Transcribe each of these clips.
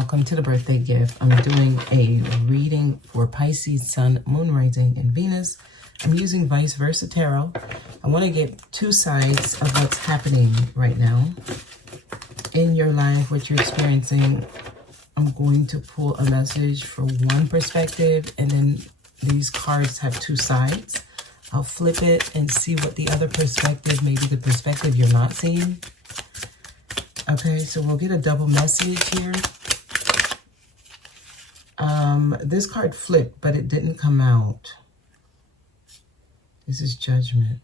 welcome to the birthday gift. I'm doing a reading for Pisces, Sun, Moon, Rising, and Venus. I'm using Vice Versa Tarot. I want to get two sides of what's happening right now in your life, what you're experiencing. I'm going to pull a message for one perspective, and then these cards have two sides. I'll flip it and see what the other perspective, maybe the perspective you're not seeing. Okay, so we'll get a double message here. This card flipped, but it didn't come out. This is Judgment.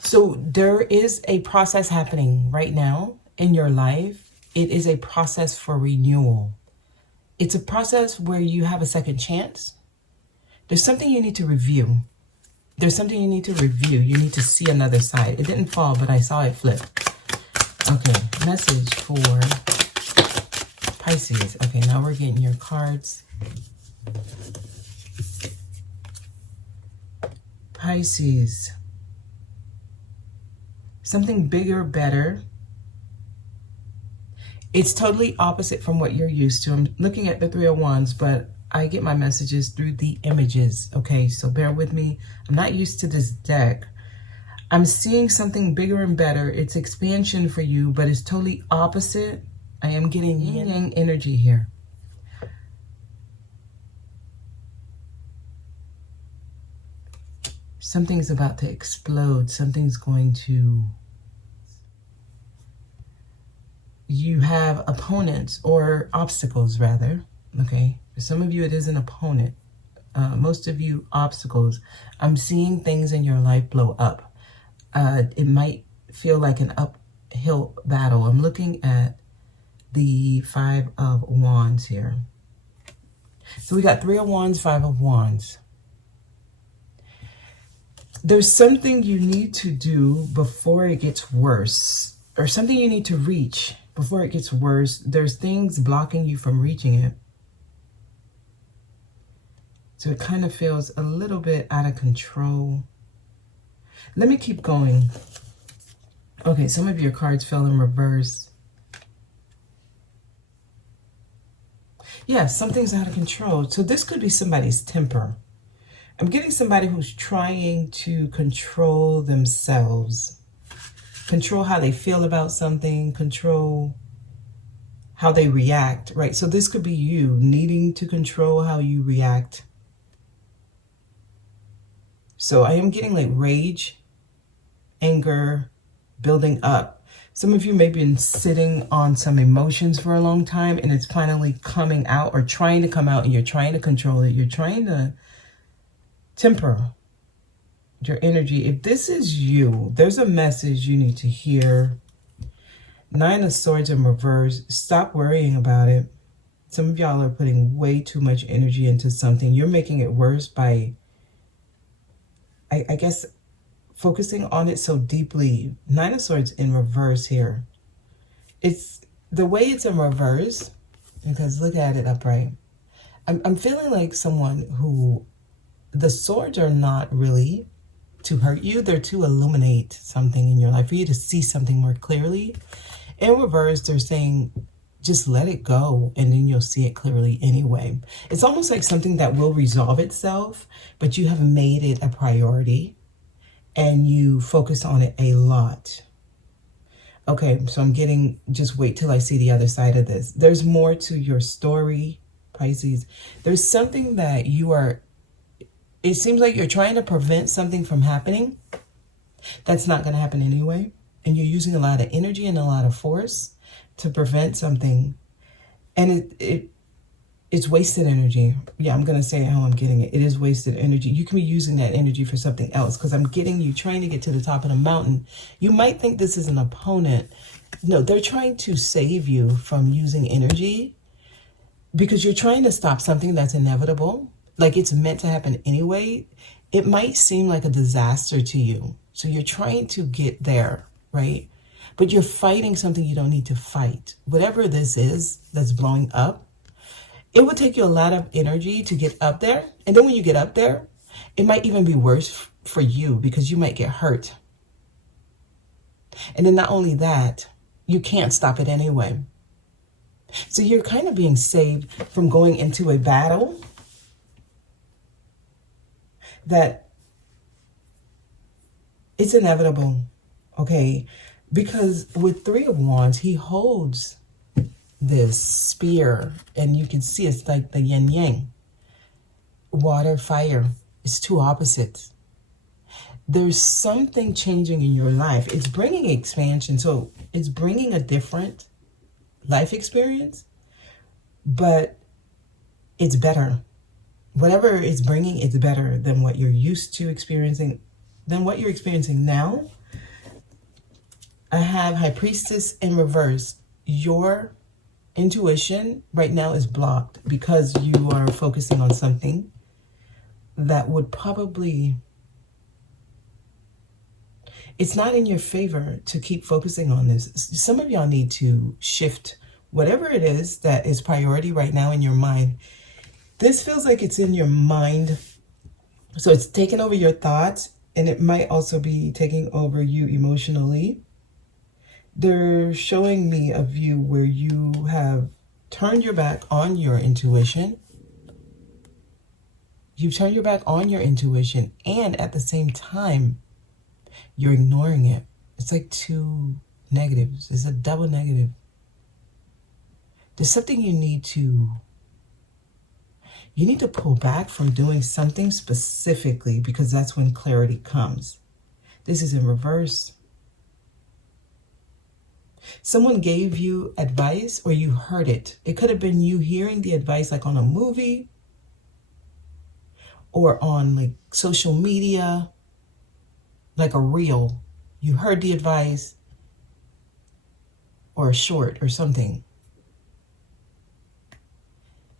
So there is a process happening right now in your life. It is a process for renewal. It's a process where you have a second chance. There's something you need to review. There's something you need to review. You need to see another side. It didn't fall, but I saw it flip. Okay, message for Pisces. Okay, now we're getting your cards. Pisces. Something bigger, better. It's totally opposite from what you're used to. I'm looking at the Three of Wands, but I get my messages through the images. Okay, so bear with me. I'm not used to this deck. I'm seeing something bigger and better. It's expansion for you, but it's totally opposite. I am getting yin yang energy here. Something's about to explode. Something's going to... You have opponents or obstacles, rather. Okay. For some of you, it is an opponent. Most of you, obstacles. I'm seeing things in your life blow up. It might feel like an uphill battle. I'm looking at the Five of Wands here. So we got Three of Wands, Five of Wands. There's something you need to do before it gets worse, or something you need to reach before it gets worse. There's things blocking you from reaching it. So it kind of feels a little bit out of control. Let me keep going. Okay, some of your cards fell in reverse. Yeah, something's out of control. So this could be somebody's temper. I'm getting somebody who's trying to control themselves. Control how they feel about something. Control how they react, right? So this could be you needing to control how you react. So I am getting like rage, anger, building up. Some of you may have been sitting on some emotions for a long time, and it's finally coming out or trying to come out, and you're trying to control it. You're trying to temper your energy. If this is you, there's a message you need to hear. Nine of Swords in reverse. Stop worrying about it. Some of y'all are putting way too much energy into something. You're making it worse by... I guess focusing on it so deeply. Nine of Swords in reverse here. It's the way it's in reverse, because look at it upright. I'm feeling like someone who, the swords are not really to hurt you. They're to illuminate something in your life, for you to see something more clearly. In reverse, they're saying, just let it go, and then you'll see it clearly anyway. It's almost like something that will resolve itself, but you have made it a priority, and you focus on it a lot. Okay, so I'm getting, just wait till I see the other side of this. There's more to your story, Pisces. There's something that you are, it seems like you're trying to prevent something from happening. That's not going to happen anyway. And you're using a lot of energy and a lot of force to prevent something, and it's wasted energy. Yeah, I'm gonna say how I'm getting it. It is wasted energy. You can be using that energy for something else, because I'm getting you trying to get to the top of the mountain. You might think this is an opponent. No, they're trying to save you from using energy, because you're trying to stop something that's inevitable, like it's meant to happen anyway. It might seem like a disaster to you, so you're trying to get there, right? But you're fighting something you don't need to fight. Whatever this is that's blowing up, it would take you a lot of energy to get up there. And then when you get up there, it might even be worse for you, because you might get hurt. And then not only that, You can't stop it anyway. So you're kind of being saved from going into a battle that it's inevitable, okay? Because with Three of Wands, he holds this spear, and you can see it's like the yin yang. Water, fire. It's two opposites. There's something changing in your life. It's bringing expansion. So it's bringing a different life experience, but it's better. Whatever it's bringing, it's better than what you're used to experiencing, than what you're experiencing now. I have High Priestess in reverse. Your intuition right now is blocked because you are focusing on something that would probably, it's not in your favor to keep focusing on this. Some of y'all need to shift whatever it is that is priority right now in your mind. This feels like it's in your mind. So it's taking over your thoughts, and it might also be taking over you emotionally. They're showing me a view where you have turned your back on your intuition. You've turned your back on your intuition, and at the same time, you're ignoring it. It's like two negatives. It's a double negative. There's something you need to pull back from doing something specifically, because that's when clarity comes. This is in reverse. Someone gave you advice, or you heard it. It could have been you hearing the advice like on a movie or on like social media, like a reel. You heard the advice, or a short or something.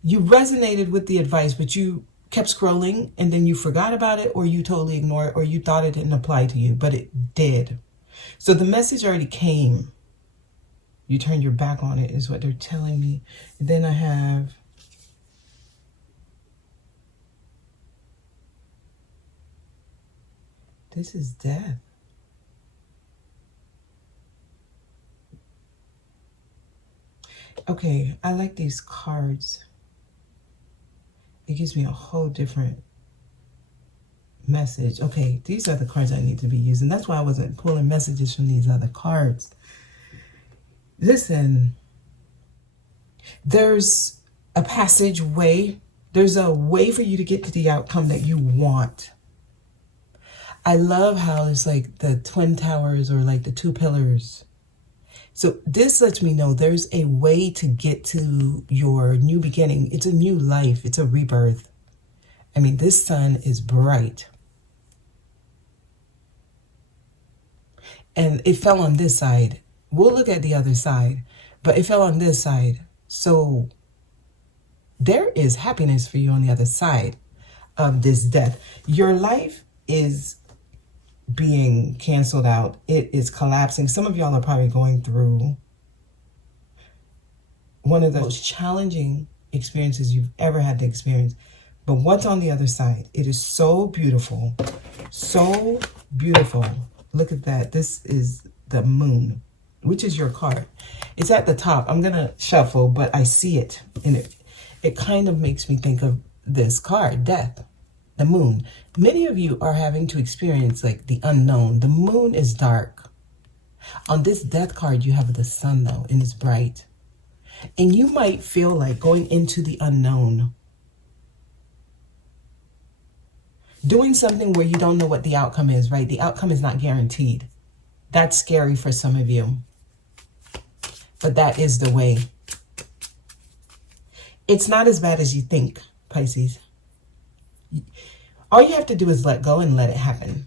You resonated with the advice, but you kept scrolling, and then you forgot about it, or you totally ignored it, or you thought it didn't apply to you, but it did. So the message already came. You turned your back on it is what they're telling me. And then I have this is death. Okay, I like these cards. It gives me a whole different message. Okay, these are the cards I need to be using. That's why I wasn't pulling messages from these other cards. Listen, there's a passageway. There's a way for you to get to the outcome that you want. I love how it's like the twin towers, or like the two pillars. So this lets me know there's a way to get to your new beginning. It's a new life. It's a rebirth. I mean, this sun is bright. And it fell on this side. We'll look at the other side, but it fell on this side. So there is happiness for you on the other side of this death. Your life is being canceled out. It is collapsing. Some of y'all are probably going through one of the most challenging experiences you've ever had to experience. But what's on the other side? It is so beautiful. So beautiful. Look at that. This is the moon, which is your card. It's at the top. I'm going to shuffle, but I see it. And it kind of makes me think of this card, death, the moon. Many of you are having to experience like the unknown. The moon is dark. On this death card, you have the sun though, and it's bright. And you might feel like going into the unknown, doing something where you don't know what the outcome is, right? The outcome is not guaranteed. That's scary for some of you. But that is the way. It's not as bad as you think, Pisces. All you have to do is let go and let it happen.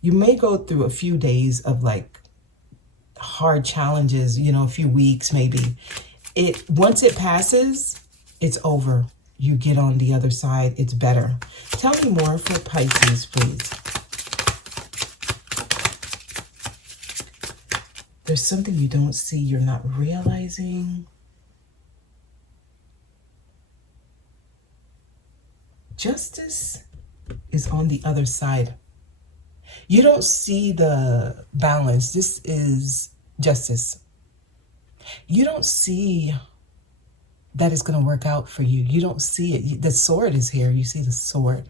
You may go through a few days of like hard challenges, you know, a few weeks maybe. Once it passes, it's over. You get on the other side, it's better. Tell me more for Pisces, please. There's something you don't see, you're not realizing. Justice is on the other side. You don't see the balance. This is justice. You don't see that it's going to work out for you. You don't see it. The sword is here. You see the sword.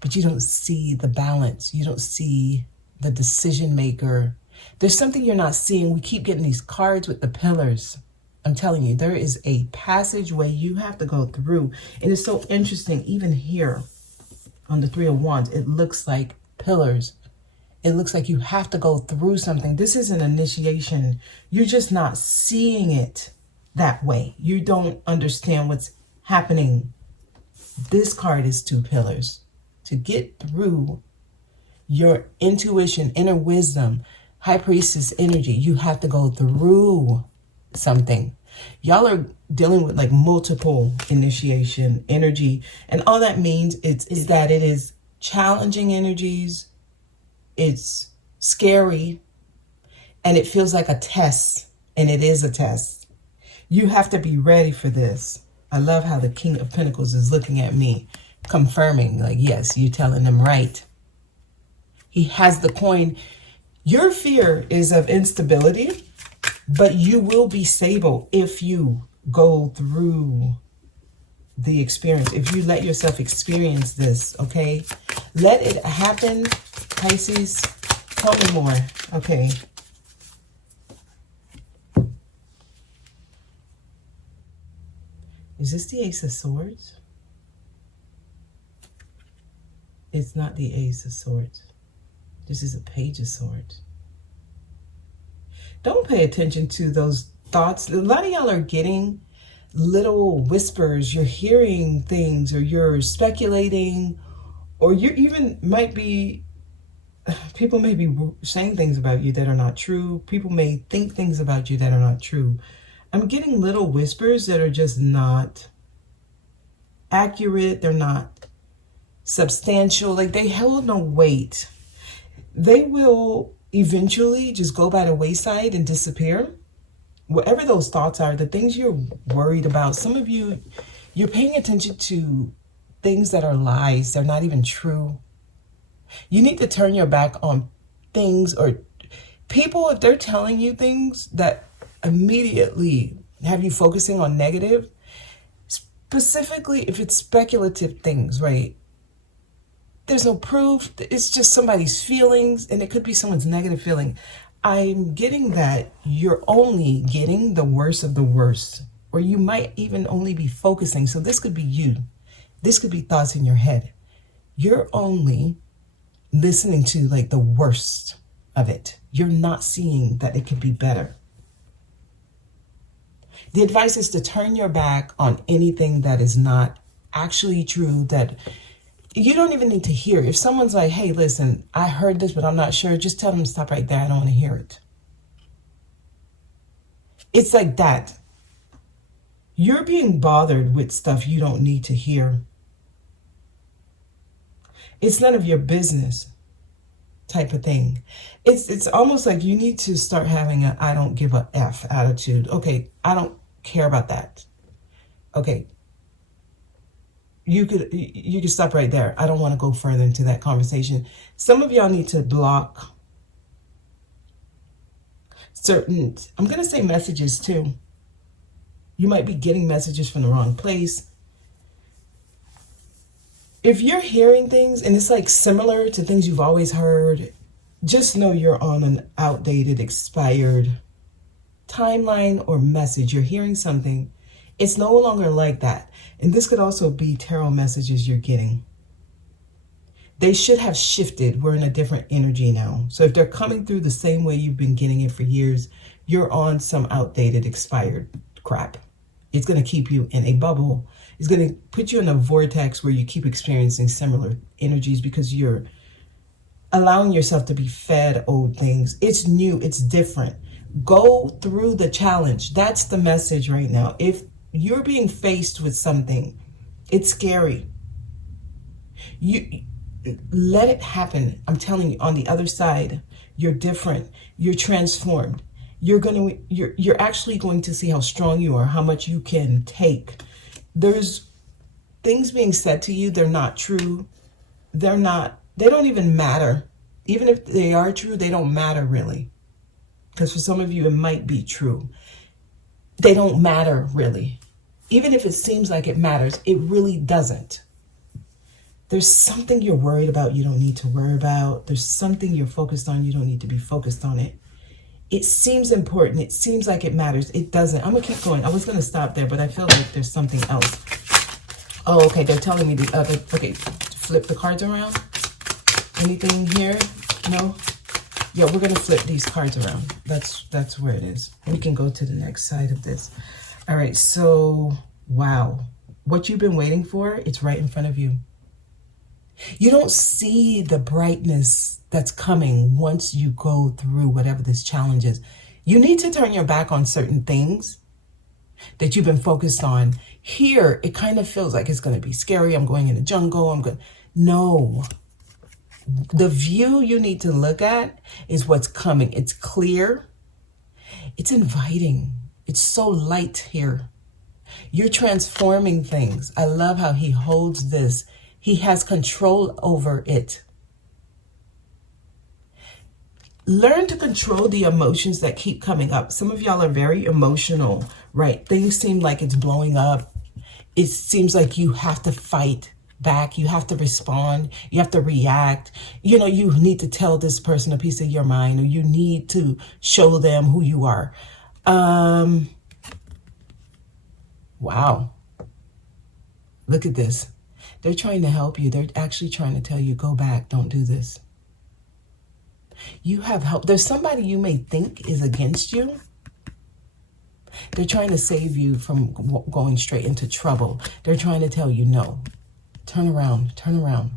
But you don't see the balance. You don't see the decision maker. There's something you're not seeing. We keep getting these cards with the pillars. I'm telling you, there is a passageway you have to go through. And it's so interesting, even here on the Three of Wands, it looks like pillars. It looks like you have to go through something. This is an initiation. You're just not seeing it that way. You don't understand what's happening. This card is two pillars. To get through your intuition, inner wisdom, high priestess energy, you have to go through something. Y'all are dealing with like multiple initiation energy. And all that means is that it is challenging energies. It's scary. And it feels like a test. And it is a test. You have to be ready for this. I love how the King of Pentacles is looking at me, confirming, like, yes, you're telling them right. He has the coin. Your fear is of instability, but you will be stable if you go through the experience, if you let yourself experience this, okay? Let it happen, Pisces. Tell me more, okay? Is this the Ace of Swords? It's not the Ace of Swords. This is a Page of Swords. Don't pay attention to those thoughts. A lot of y'all are getting little whispers. You're hearing things, or you're speculating, or you even might be, people may be saying things about you that are not true. People may think things about you that are not true. I'm getting little whispers that are just not accurate. They're not substantial. Like, they hold no weight. They will eventually just go by the wayside and disappear. Whatever those thoughts are, the things you're worried about, some of you, you're paying attention to things that are lies. They're not even true. You need to turn your back on things or people, if they're telling you things that immediately have you focusing on negative, specifically if it's speculative things, right? There's no proof. It's just somebody's feelings, and it could be someone's negative feeling. I'm getting that you're only getting the worst of the worst, or you might even only be focusing. So this could be you. This could be thoughts in your head. You're only listening to like the worst of it. You're not seeing that it could be better. The advice is to turn your back on anything that is not actually true, that you don't even need to hear. If someone's like, hey, listen, I heard this, but I'm not sure, just tell them to stop right there. I don't want to hear it. It's like that. You're being bothered with stuff you don't need to hear. It's none of your business type of thing. It's almost like you need to start having a I don't give a F attitude. Okay, I don't care about that. Okay. You could stop right there. I don't want to go further into that conversation. Some of y'all need to block certain, I'm going to say messages too. You might be getting messages from the wrong place. If you're hearing things and it's like similar to things you've always heard, just know you're on an outdated, expired timeline or message. You're hearing something. It's no longer like that. And this could also be tarot messages you're getting. They should have shifted. We're in a different energy now. So if they're coming through the same way you've been getting it for years, you're on some outdated, expired crap. It's going to keep you in a bubble. It's going to put you in a vortex where you keep experiencing similar energies because you're allowing yourself to be fed old things. It's new. It's different. Go through the challenge. That's the message right now. If you're being faced with something, it's scary. You let it happen. I'm telling you, on the other side, you're different. You're transformed. You're actually going to see how strong you are, how much you can take. There's things being said to you, they're not true. they don't even matter. Even if they are true, they don't matter really. Because for some of you, it might be true. They don't matter really. Even if it seems like it matters, it really doesn't. There's something you're worried about you don't need to worry about. There's something you're focused on, you don't need to be focused on it. It seems important. It seems like it matters. It doesn't. I'm going to keep going. I was going to stop there, but I feel like there's something else. Oh, okay. They're telling me the other. Okay, flip the cards around. Anything here? No? Yeah, we're going to flip these cards around. That's where it is. We can go to the next side of this. All right, so, wow. What you've been waiting for, it's right in front of you. You don't see the brightness that's coming once you go through whatever this challenge is. You need to turn your back on certain things that you've been focused on. Here, it kind of feels like it's going to be scary. I'm going in the jungle. No. The view you need to look at is what's coming. It's clear. It's inviting. It's so light here. You're transforming things. I love how he holds this. He has control over it. Learn to control the emotions that keep coming up. Some of y'all are very emotional, right? Things seem like it's blowing up. It seems like you have to fight back. You have to respond. You have to react. You know, you need to tell this person a piece of your mind, or you need to show them who you are. Wow. Look at this. They're trying to help you. They're actually trying to tell you, go back, don't do this. You have help. There's somebody you may think is against you. They're trying to save you from going straight into trouble. They're trying to tell you, no, turn around, turn around.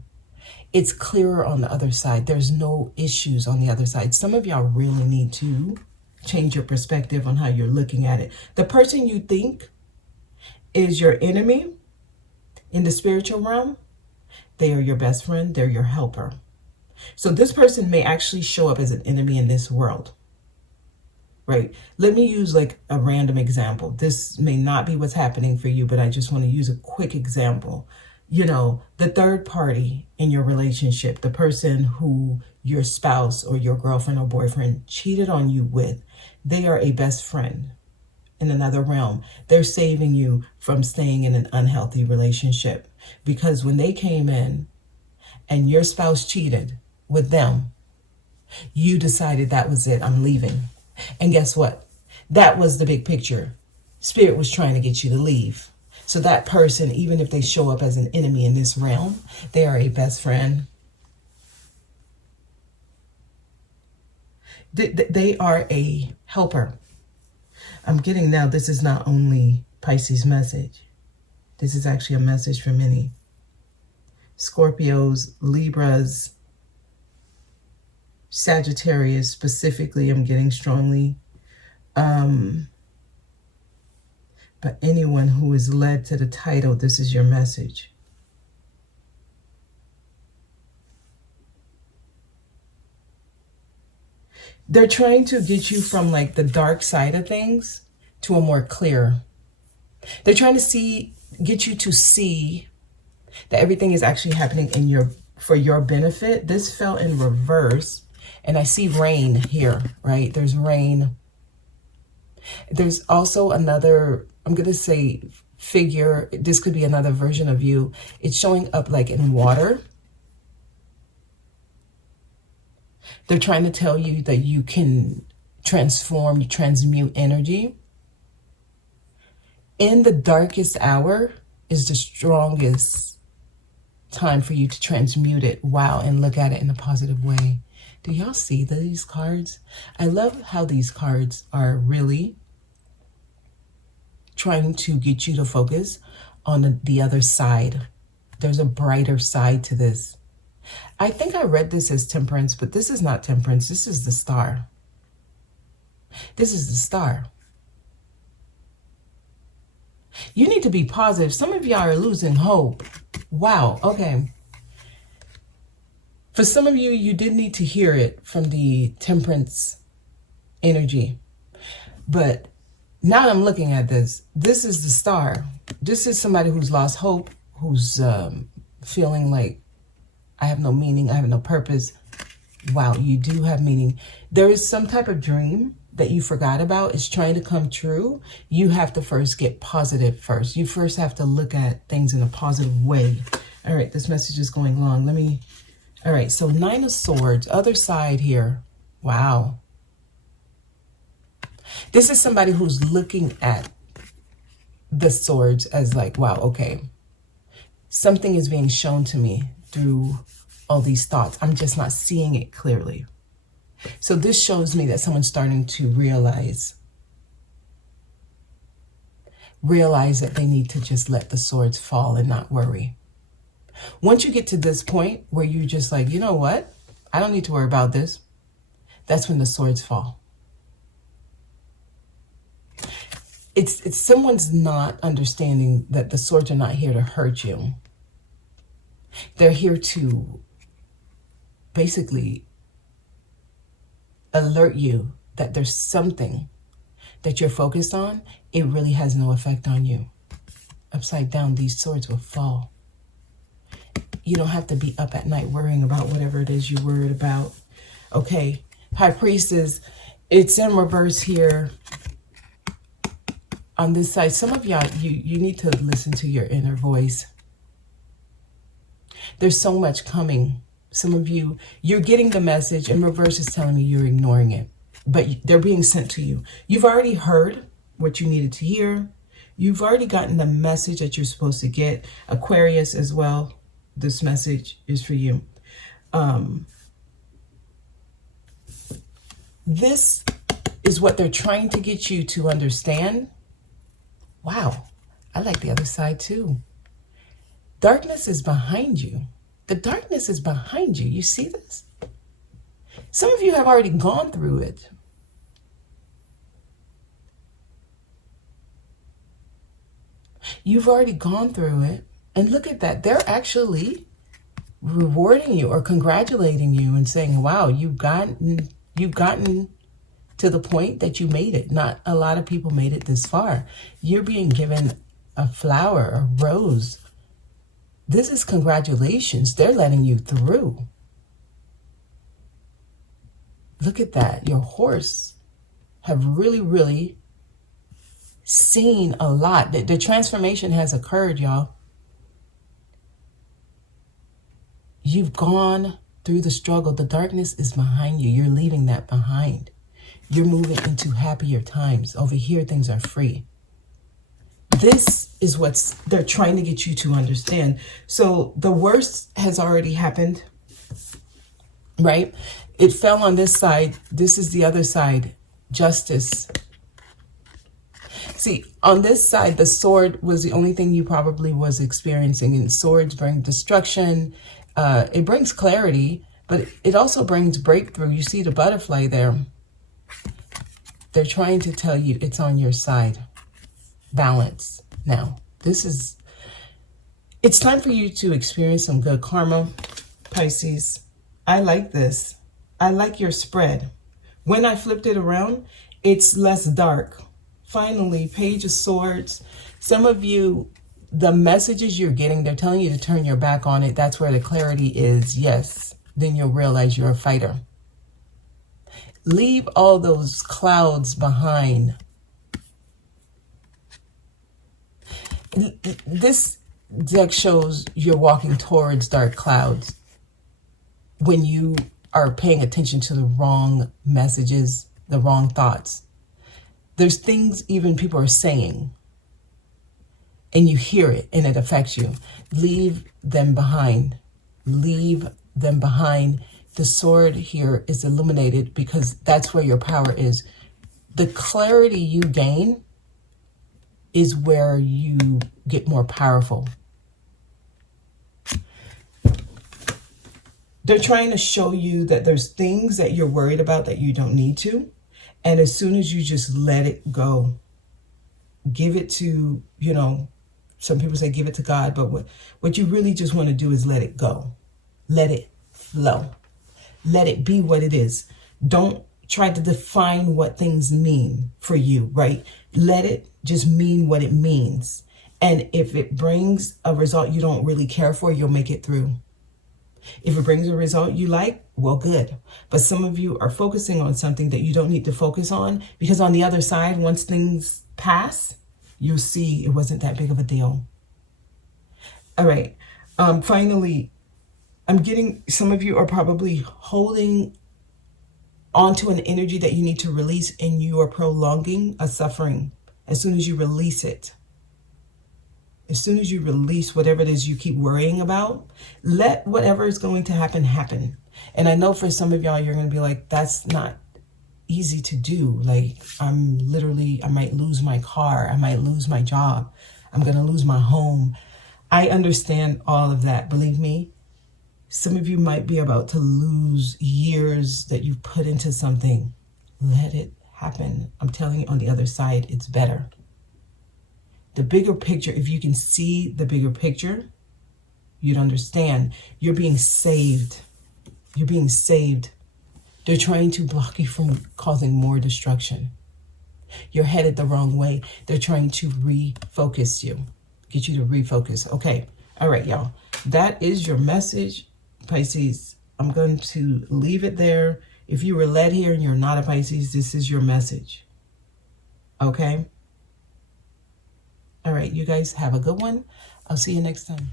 It's clearer on the other side. There's no issues on the other side. Some of y'all really need to change your perspective on how you're looking at it. The person you think is your enemy in the spiritual realm, they are your best friend. They're your helper. So this person may actually show up as an enemy in this world, right? Let me use like a random example. This may not be what's happening for you, but I just want to use a quick example. You know, the third party in your relationship, the person who your spouse or your girlfriend or boyfriend cheated on you with, they are a best friend in another realm. They're saving you from staying in an unhealthy relationship, because when they came in and your spouse cheated with them, you decided that was it, I'm leaving. And guess what? That was the big picture. Spirit was trying to get you to leave. So that person, even if they show up as an enemy in this realm, they are a best friend. They are a helper. I'm getting now, this is not only Pisces message. This is actually a message for many. Scorpios, Libras, Sagittarius specifically, I'm getting strongly. But anyone who is led to the title, this is your message. They're trying to get you from like the dark side of things to a more clear. They're trying to get you to see that everything is actually happening for your benefit. This fell in reverse, and I see rain here, right? There's rain. There's also another, I'm going to say figure. This could be another version of you. It's showing up like in water. They're trying to tell you that you can transform, you transmute energy. In the darkest hour is the strongest time for you to transmute it. Wow, and look at it in a positive way. Do y'all see these cards? I love how these cards are really trying to get you to focus on the other side. There's a brighter side to this. I think I read this as temperance, but this is not temperance. This is the star. This is the star. You need to be positive. Some of y'all are losing hope. Wow. Okay. For some of you, you did need to hear it from the temperance energy. But now I'm looking at this. This is the star. This is somebody who's lost hope, who's feeling like I have no meaning. I have no purpose. Wow, you do have meaning. There is some type of dream that you forgot about. It's trying to come true. You have to first get positive first. You first have to look at things in a positive way. All right, this message is going long. All right, so 9 of Swords, other side here. Wow. This is somebody who's looking at the swords as like, wow, okay. Something is being shown to me through all these thoughts. I'm just not seeing it clearly. So this shows me that someone's starting to realize that they need to just let the swords fall and not worry. Once you get to this point where you're just like, you know what? I don't need to worry about this. That's when the swords fall. It's someone's not understanding that the swords are not here to hurt you. They're here to basically alert you that there's something that you're focused on. It really has no effect on you. Upside down, these swords will fall. You don't have to be up at night worrying about whatever it is you're worried about. Okay, High Priestess, it's in reverse here. On this side, some of y'all, you need to listen to your inner voice. There's so much coming. Some of you, you're getting the message, and reverse is telling you you're ignoring it. But they're being sent to you. You've already heard what you needed to hear. You've already gotten the message that you're supposed to get. Aquarius as well, this message is for you. This is what they're trying to get you to understand. Wow, I like the other side too. Darkness is behind you. The darkness is behind you. You see this? Some of you have already gone through it. You've already gone through it. And look at that. They're actually rewarding you or congratulating you and saying, wow, you've gotten to the point that you made it. Not a lot of people made it this far. You're being given a flower, a rose. This is congratulations. They're letting you through. Look at that. Your horse have really, really seen a lot. The transformation has occurred, y'all. You've gone through the struggle. The darkness is behind you. You're leaving that behind. You're moving into happier times. Over here, things are free. This is what they're trying to get you to understand. So the worst has already happened, right? It fell on this side. This is the other side, justice. See, on this side, the sword was the only thing you probably was experiencing. And swords bring destruction. It brings clarity, but it also brings breakthrough. You see the butterfly there. They're trying to tell you it's on your side. Balance. Now, it's time for you to experience some good karma, Pisces. I like this. I like your spread. When I flipped it around, it's less dark. Finally, Page of Swords. Some of you, the messages you're getting, they're telling you to turn your back on it. That's where the clarity is. Yes. Then you'll realize you're a fighter. Leave all those clouds behind. This deck shows you're walking towards dark clouds when you are paying attention to the wrong messages, the wrong thoughts. There's things even people are saying and you hear it and it affects you. Leave them behind. Leave them behind. The sword here is illuminated because that's where your power is. The clarity you gain is where you get more powerful. They're trying to show you that there's things that you're worried about that you don't need to. And as soon as you just let it go, give it to, some people say give it to God, but what you really just want to do is let it go. Let it flow. Let it be what it is. Don't try to define what things mean for you, right? Let it just mean what it means. And if it brings a result you don't really care for, you'll make it through. If it brings a result you like, well, good. But some of you are focusing on something that you don't need to focus on, because on the other side, once things pass, you'll see it wasn't that big of a deal. All right. Finally, I'm getting, some of you are probably holding onto an energy that you need to release, and you are prolonging a suffering. As soon as you release it, as soon as you release whatever it is you keep worrying about, let whatever is going to happen, happen. And I know for some of y'all, you're going to be like, that's not easy to do. Like, I might lose my car. I might lose my job. I'm going to lose my home. I understand all of that. Believe me, some of you might be about to lose years that you've put into something. Let it happen. I'm telling you, on the other side, it's better. The bigger picture, if you can see the bigger picture, you'd understand. You're being saved. You're being saved. They're trying to block you from causing more destruction. You're headed the wrong way. They're trying to refocus you, get you to refocus. Okay. All right, y'all. That is your message, Pisces. I'm going to leave it there. If you were led here and you're not a Pisces, this is your message. Okay? All right, you guys have a good one. I'll see you next time.